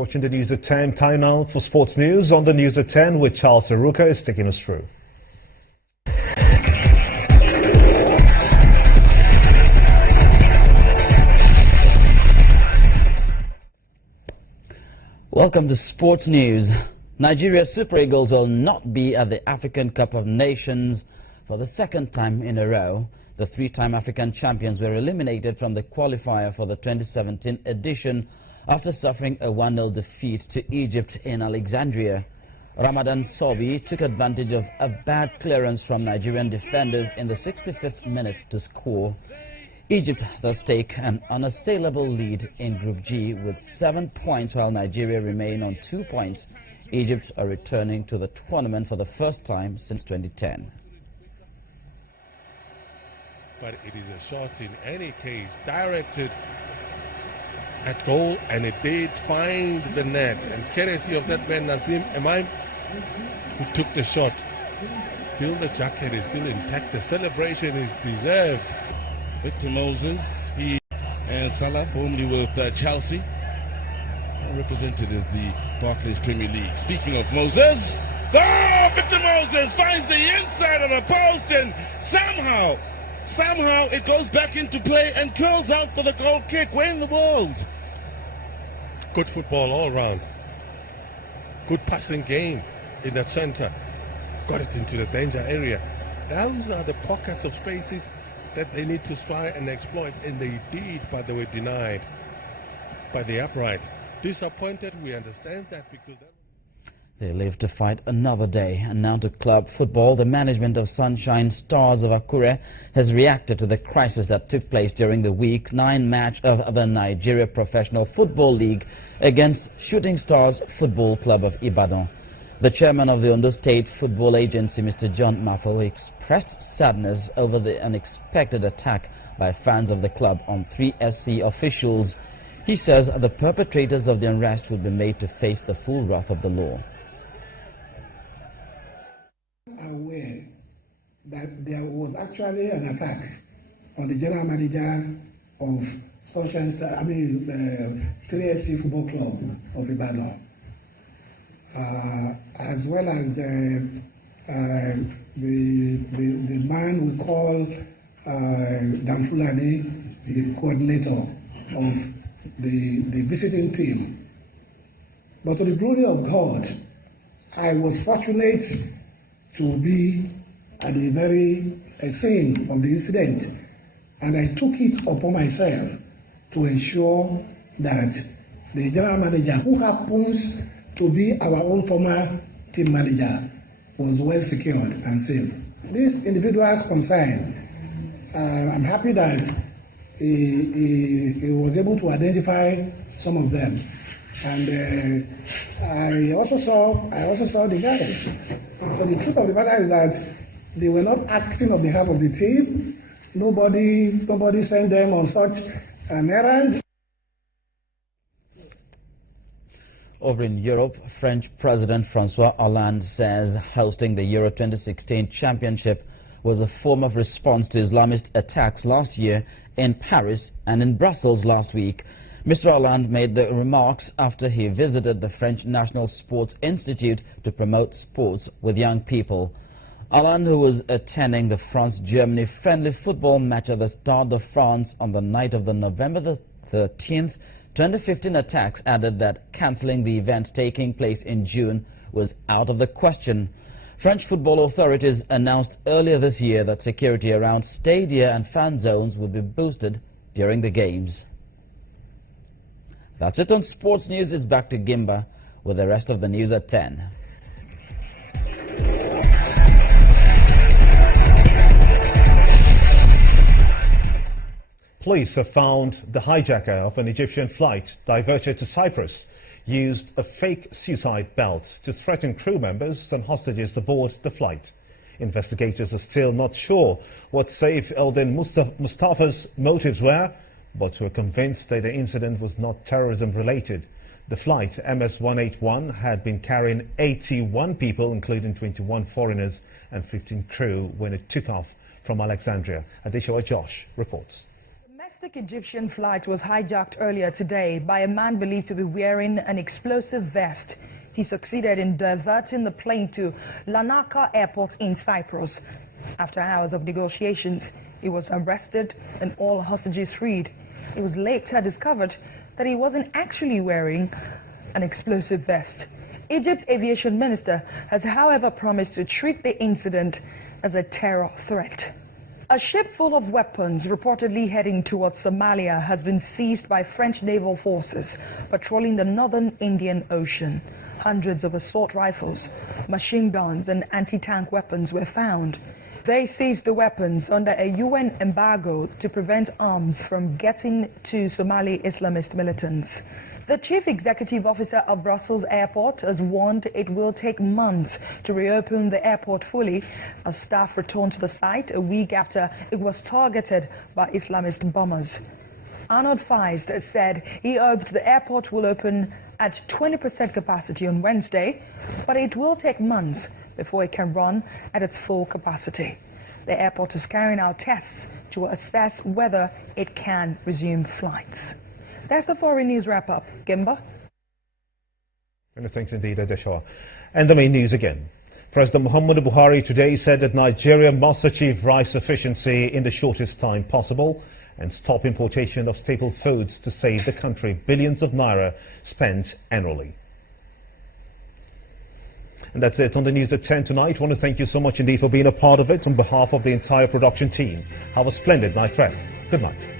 Watching the News at 10, time now for sports news on the News at 10 with Charles Aruka is taking us through. Welcome to Sports News. Nigeria Super Eagles will not be at the African Cup of Nations for the second time in a row. The three-time African champions were eliminated from the qualifier for the 2017 edition after suffering a 1-0 defeat to Egypt in Alexandria. Ramadan Sobi took advantage of a bad clearance from Nigerian defenders in the 65th minute to score. Egypt thus take an unassailable lead in Group G with 7 points, while Nigeria remain on 2 points. Egypt are returning to the tournament for the first time since 2010. But it is a shot in any case directed at goal, and it did find the net, and courtesy of that man Nazim Emaim, who took the shot. Still the jacket is still intact, the celebration is preserved. Victor Moses, he and Salah, formerly with Chelsea, represented as the Barclays Premier League. Speaking of Moses, Victor Moses finds the inside of the post, and somehow it goes back into play and curls out for the goal kick. Where in the world? Good football all round. Good passing game in that centre. Got it into the danger area. Those are the pockets of spaces that they need to try and exploit, and they did, but they were denied by the upright. Disappointed, we understand that, because they live to fight another day. And now to club football. The management of Sunshine Stars of Akure has reacted to the crisis that took place during the Week 9 match of the Nigeria Professional Football League against Shooting Stars Football Club of Ibadan. The chairman of the Ondo State Football Agency, Mr. John Mafo, expressed sadness over the unexpected attack by fans of the club on 3 SC officials. He says the perpetrators of the unrest will be made to face the full wrath of the law. Aware that there was actually an attack on the general manager of Sunshine Star, 3SC Football Club of Ibadan, as well as the man we call Dan Fulani, the coordinator of the visiting team. But to the glory of God, I was fortunate to be at the very scene of the incident, and I took it upon myself to ensure that the general manager, who happens to be our own former team manager, was well secured and safe. These individuals concerned, I'm happy that he was able to identify some of them, and I also saw the guys. So the truth of the matter is that they were not acting on behalf of the team. Nobody sent them on such an errand. Over in Europe, French President François Hollande says hosting the Euro 2016 Championship was a form of response to Islamist attacks last year in Paris and in Brussels last week. Mr. Hollande made the remarks after he visited the French National Sports Institute to promote sports with young people. Hollande, who was attending the France-Germany friendly football match at the Stade de France on the night of the November the 13th, 2015 attacks, added that cancelling the event taking place in June was out of the question. French football authorities announced earlier this year that security around stadia and fan zones would be boosted during the games. That's it on Sports News. It's back to Gimba with the rest of the news at 10. Police have found the hijacker of an Egyptian flight diverted to Cyprus used a fake suicide belt to threaten crew members and hostages aboard the flight. Investigators are still not sure what Saif Eldin Mustafa's motives were, but were convinced that the incident was not terrorism related. The flight, MS-181, had been carrying 81 people, including 21 foreigners and 15 crew, when it took off from Alexandria. Adeshawa Josh reports. domestic Egyptian flight was hijacked earlier today by a man believed to be wearing an explosive vest. He succeeded in diverting the plane to Larnaca Airport in Cyprus. After hours of negotiations, he was arrested and all hostages freed. It was later discovered that he wasn't actually wearing an explosive vest. Egypt's aviation minister has, however, promised to treat the incident as a terror threat. A ship full of weapons reportedly heading towards Somalia has been seized by French naval forces patrolling the northern Indian Ocean. Hundreds of assault rifles, machine guns and anti-tank weapons were found. They seized the weapons under a UN embargo to prevent arms from getting to Somali Islamist militants. The chief executive officer of Brussels Airport has warned it will take months to reopen the airport fully as staff return to the site a week after it was targeted by Islamist bombers. Arnold Feist said he hoped the airport will open at 20% capacity on Wednesday, but it will take months before it can run at its full capacity. The airport is carrying out tests to assess whether it can resume flights. That's the foreign news wrap-up. Gimba? And thanks indeed, Adeshwa. And the main news again. President Muhammadu Buhari today said that Nigeria must achieve rice efficiency in the shortest time possible and stop importation of staple foods to save the country billions of naira spent annually. And that's it on the news at 10 tonight. I want to thank you so much indeed for being a part of it on behalf of the entire production team. Have a splendid night rest. Good night.